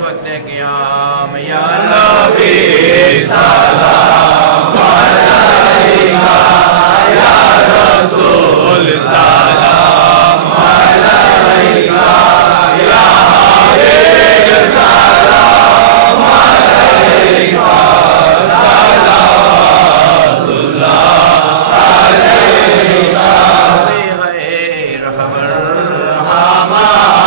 वक्त क़याम या नबी सलाम अलैका या रसूल सलाम अलैका या हबीब सलाम अलैका सलावतुल्लाह अलैका है रहबर हमारा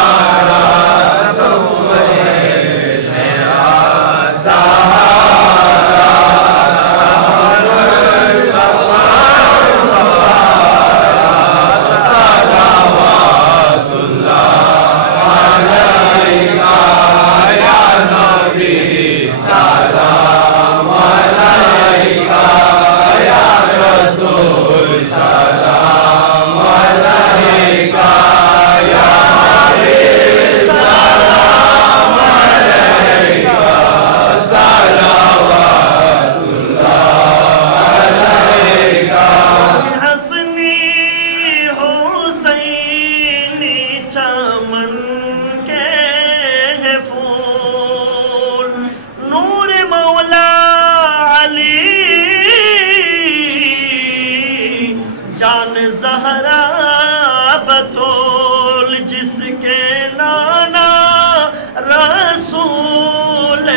जान ज़हरा बतौल जिसके नाना रसूल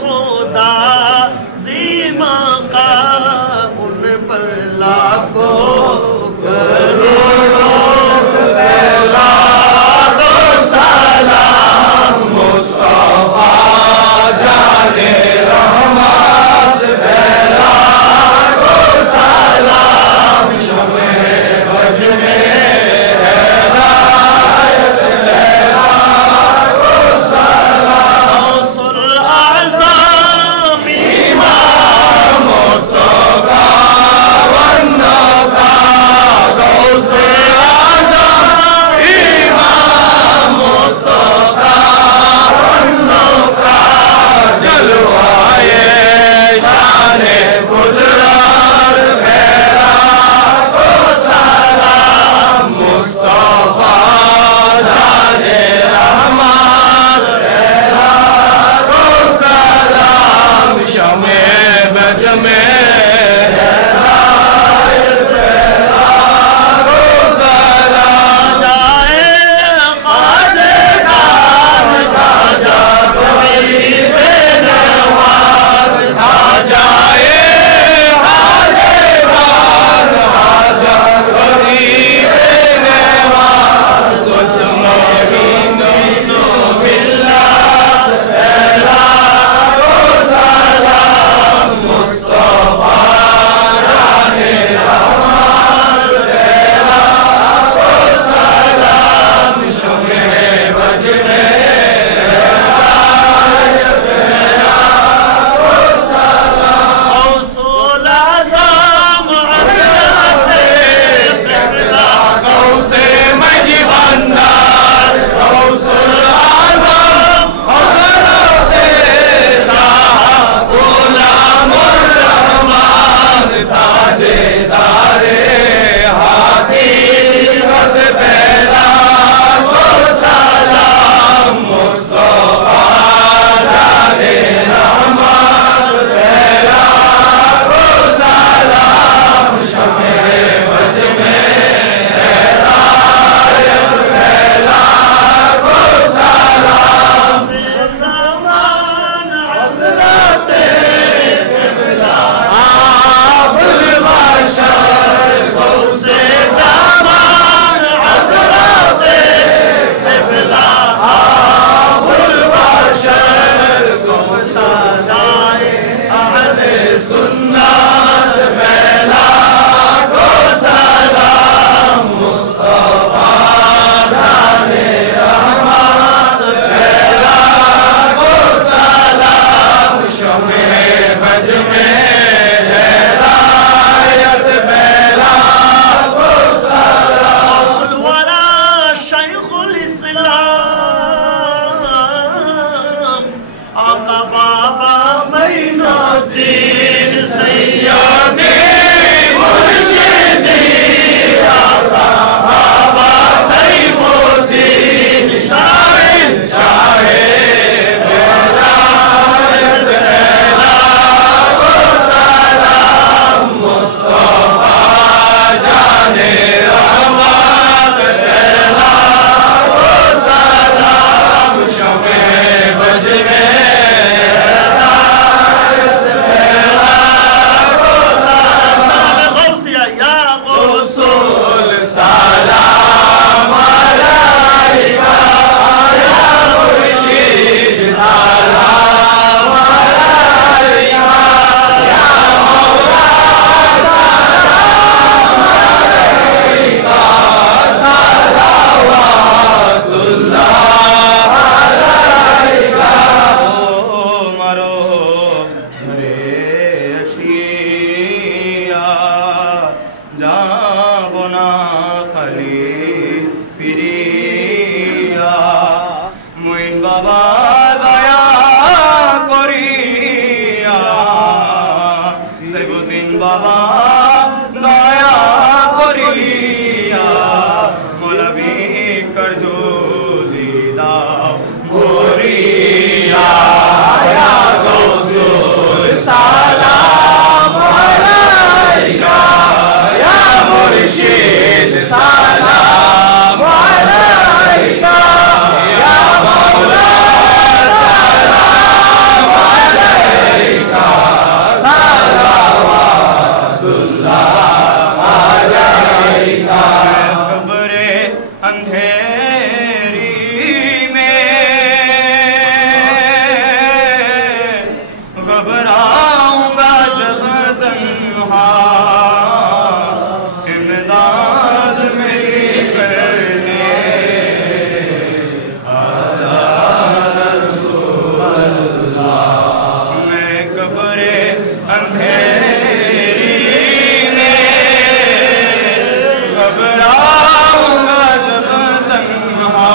खुदा ज़ीमा का उन पर लाखों करोड़ों सलाम मुस्तफा जाने रहमत मुर्शिद सलाम अलैका या मौला सलाम अलैका सलावतुल्लाह अलैका। कब्रे अंधेरी में घबराऊंगा जब तन्हा, इमदाद मेरी करने आजा रसूल अल्लाह। मैं कब्रे अंधेरी में घबराऊंगा जब तन्हा,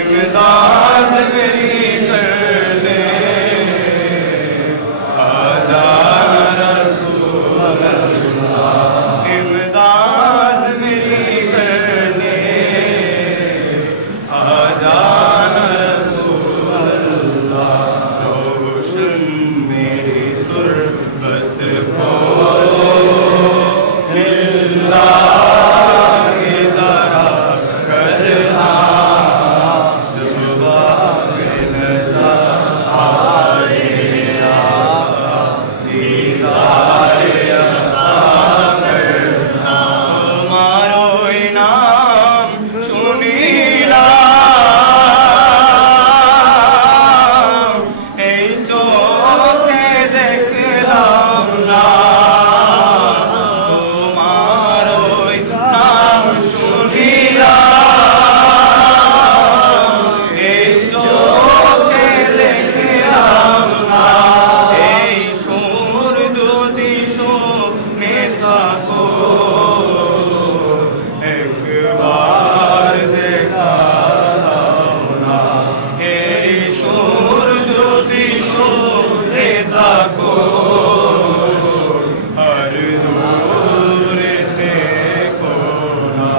इमदाद मेरी करने आजा रसूल अल्लाह। इमदाद मेरी करने आजा रसूल अल्लाह। रोशन मेरी तुर्बत को लिल्लाह दरा करना, जुबान में नज़र आए दीदार अता करना। मारो इनाम सुनीला এই চোখে দেখলাম না, তোমার ওই নাম শুনিলা এই চোখে দেখলাম না। এই সুর যদি শুনে থাকো একবার দেখা দাও না। এই সুর যদি শুনে থাকো আর দূরে থেকো না।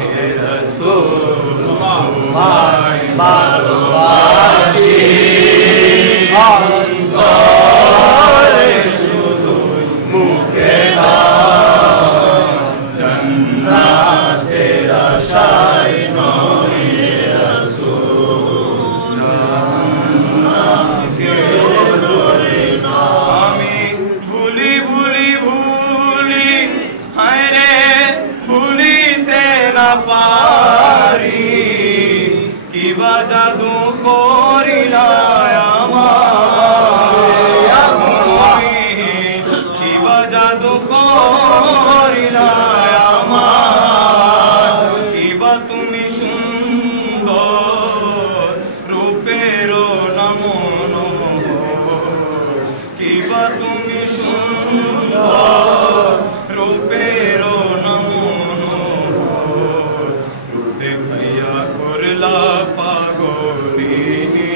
হে রাসূল তোমায় ভালোবাসি অন্তরে শুধু মুখে না, জান্নাতের আশায় নয় হে রাসূল, জান্নাতকে ডোরে না। আমি ভুলি ভুলি ভুলি হায় রে ভুলিতে না পারি, কিবা জাদু করিলা আমার, কিবা জাদু করিলা আমার। কিবা তুমি সুন্দর রূপের নমন, কিবা তুমি সুন্দর রূপের নমন। রূপে ভাইয়া করলা পাগলিনী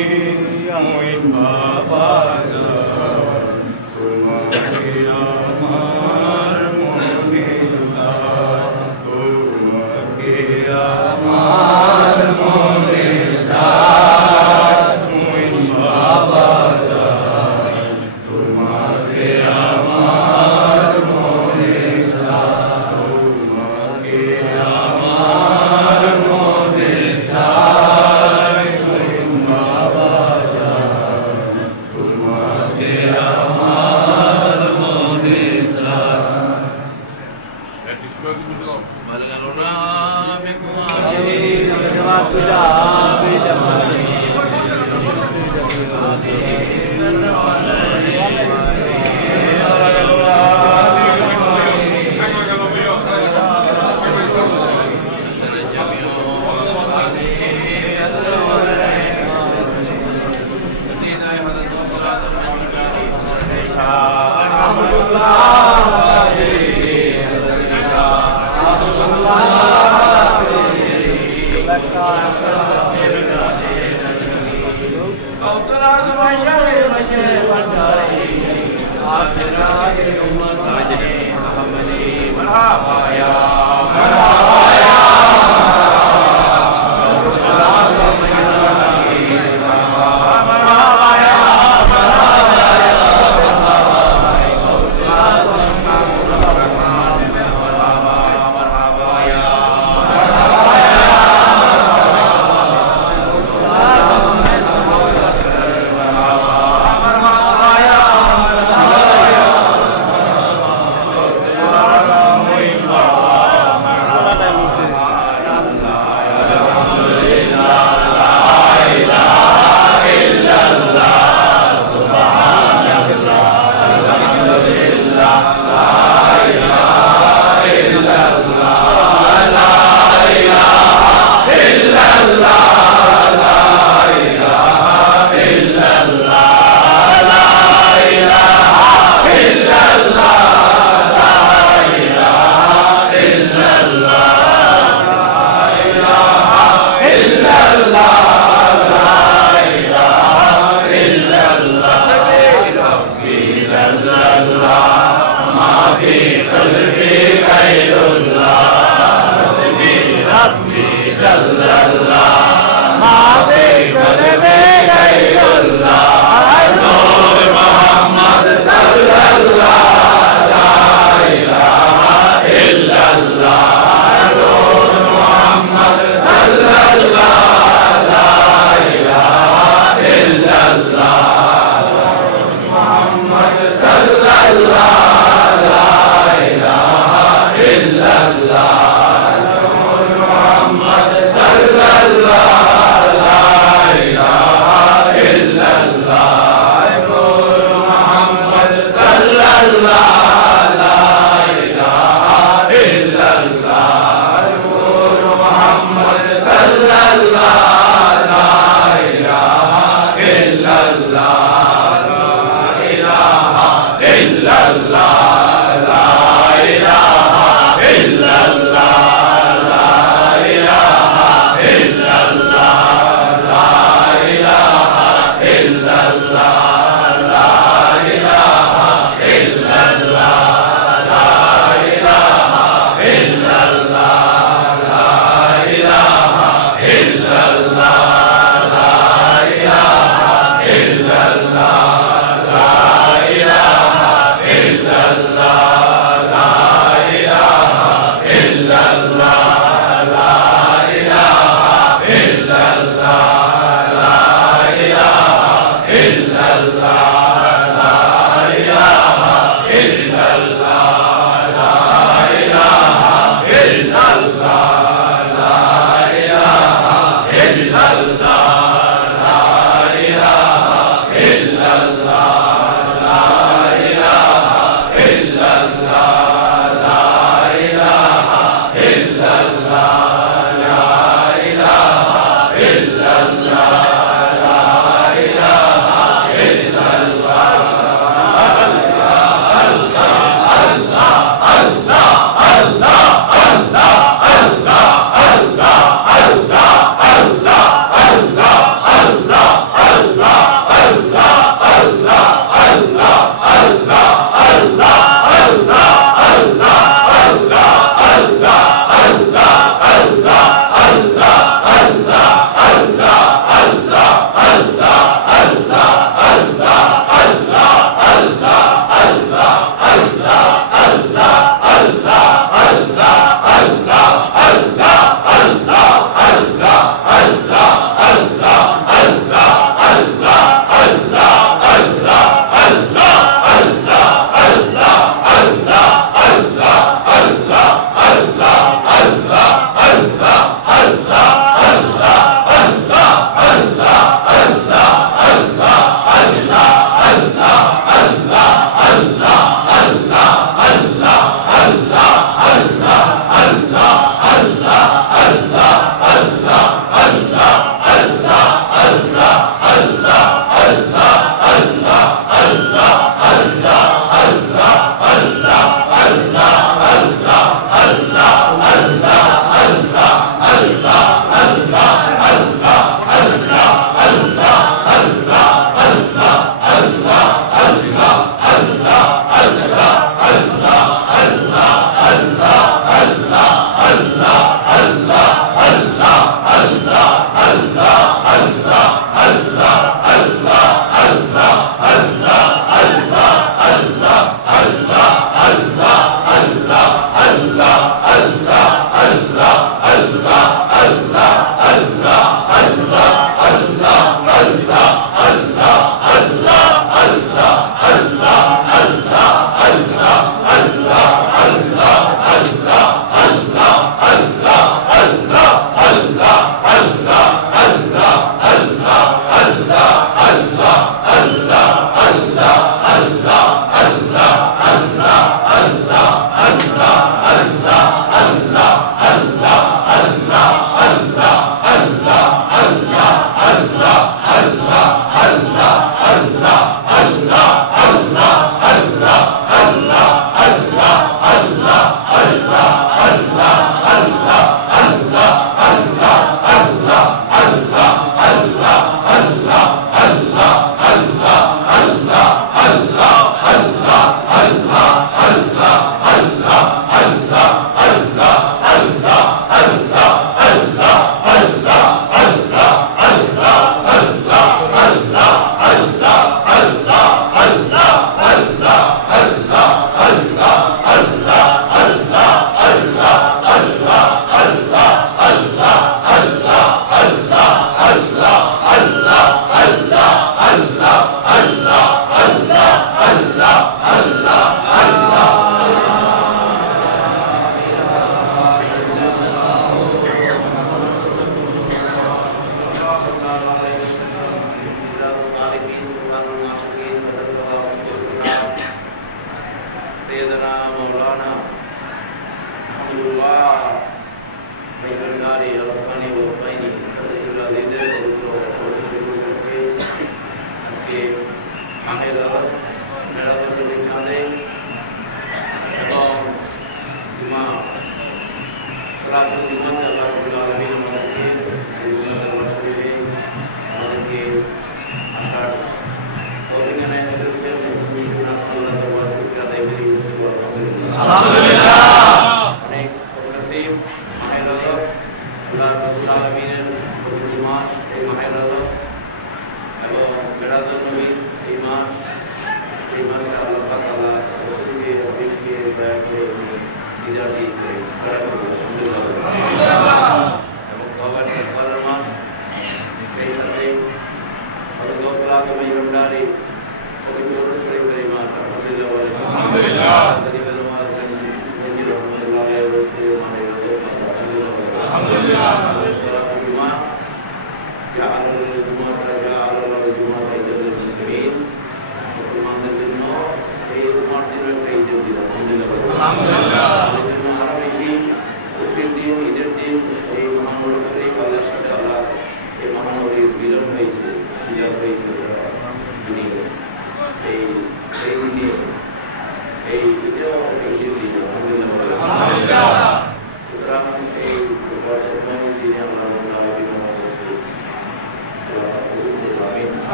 মইন বাবা যান, তোমাকে আমার মনে চায়, তোমাকে আমার মনে চায়। মইন বাবা যান, তোমাকে আমার মনে চায়, তোমাকে আমার মনে চায়। মইন বাবা যান, তোমাকে আমার মনে চায়।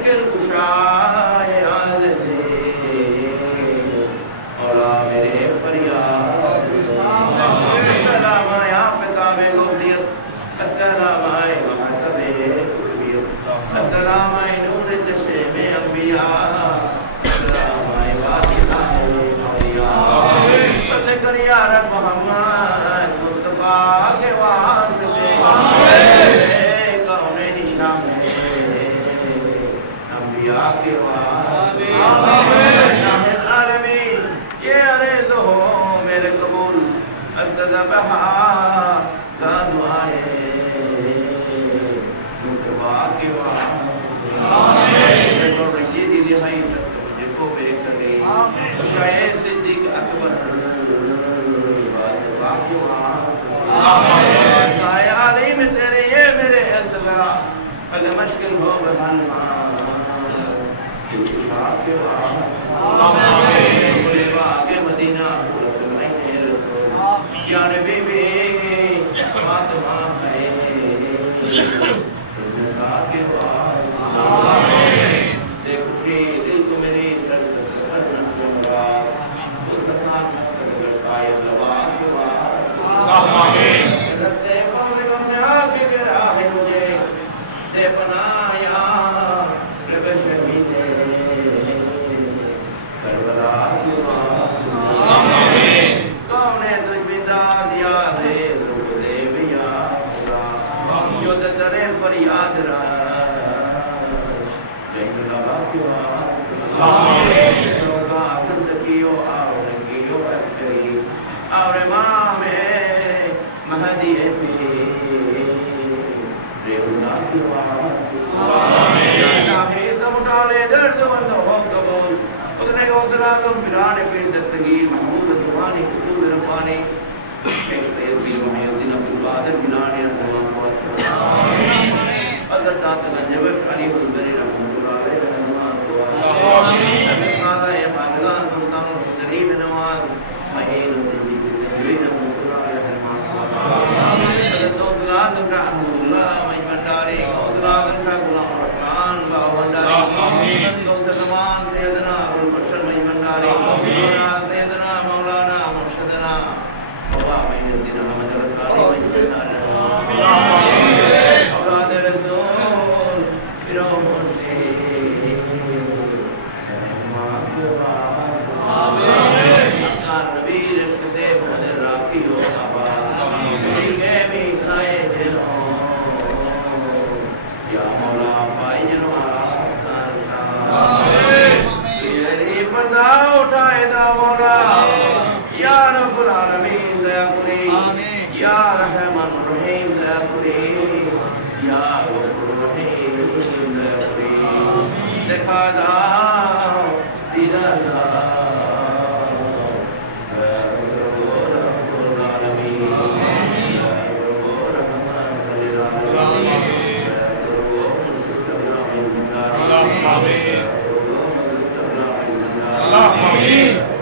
मुश्किल कुशाए याद दे और मेरे फरियाद अस्सलाम या पिताबे गौसियत अस्सलाम महतबे कुतबियत अस्सलाम नूर चश्मे में अंबिया अस्सलाम वासिला औलिया सल्ले कर या रब मोहम्मद मुस्तफा के वास्ते कौने निशान अंबिया के वास्ते आमीन ये अर्ज़ हो मेरे कबूल अस्तज़बहा दुआए मुस्तफा के वास्ते आमीन तो रशीद दिहाई देखो मेरे कले शायद सिद्दीक अकबर मुस्तफा के वास्ते आमीन आया में तेरे ये मेरे अल्लाह अगर मुश्किल हो बहाना मुस्तफा के वास्ते आमीन बोले वाके मदीना या नबी फातिमा है मुस्तफा के वास्ते देख खुशी दिल को मेरे सरसत करना दूंगा मुस्तफा के साया लवा के वास्ते रब्बे कौन गम ने आके गिरा है मुझे दे बनाया रब्बे शहीदे करबला के वास्ते कौन है तुझ बिना दिया है रुक दे भैया जो दरे पर याद रहा जंगला के वास्ते रोगा जिंदगियों आओ अस्करी और मां में महदी है रेवना के वास्ते सब डाले दर्द बंद हो कबूल उतने उतरा तुम पिराने पे दस्तगीर महमूद जुबानी कुतूब रब्बानी तेज भी में दिन अब्दुल कादिर बिलाने आमीन अल्लाह ताला जबर अली हुजरी रहमतुल्लाह अलैहि रहमान दुआ आमीन खादा ये खानदान सुल्तान जलील नवाज महीन जी जिंदगी रहमतुल्लाह अलैहि रहमान आमीन तो सलात रहमतुल्लाह मई भंडारी तो सलात गुलाम रहमान बाबा भंडारी आमीन तो सलाम सैयदना अबुल बशर मई भंडारी सैयदना मौलाना मुर्शिदना बाबा मईनुद्दीन अहमद रसाली मई भंडारी आमीन औलाद रसूल फिरौन से सलाम के आमीन अकार नबी रिश्क दे मोहम्मद राखी हो आबाद आमीन के भी खाए जनो या मौला पाई जनो पर्दा उठाए दा मौला या रब्बुल आलमीन दया करी या रहमान रहीम दया करी या गफूर रहीम दया करी देखा दा दीदा दा रब्बुल आलमीन रब्बुल रहमान आमीन आमीन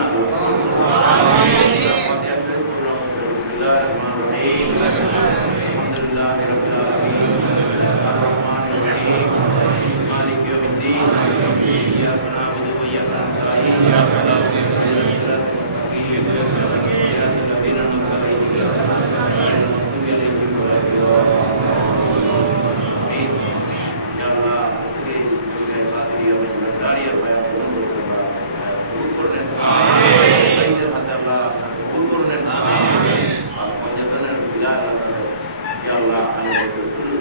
बना लो आमीन फातिहा शरीफ पूरा बिस्मिल्लाहिर्रहमानिर्रहीम अल्हम्दुलिल्लाहि रब्बिल आलमीन अर्रहमानिर रहीम मालिक यौमिद्दीन इय्याका नअबुदु व इय्याका नस्तईन इहदिnas siratal mustaqim siratal ladzina an'amta alaihim ghairil maghdubi alaihim waladdallin ya Allah ini sebagai fatihah dari apa yang Allah berkurang amin sayyidina Allah berkurang amin al-fajr dan al-filah ya Allah ana bersyukur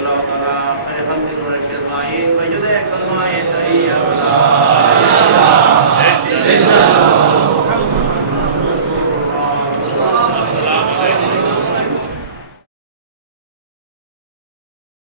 Allah Ta'ala khair khalqi wa rashid ma'in wa yudai kalma'in ta'iyya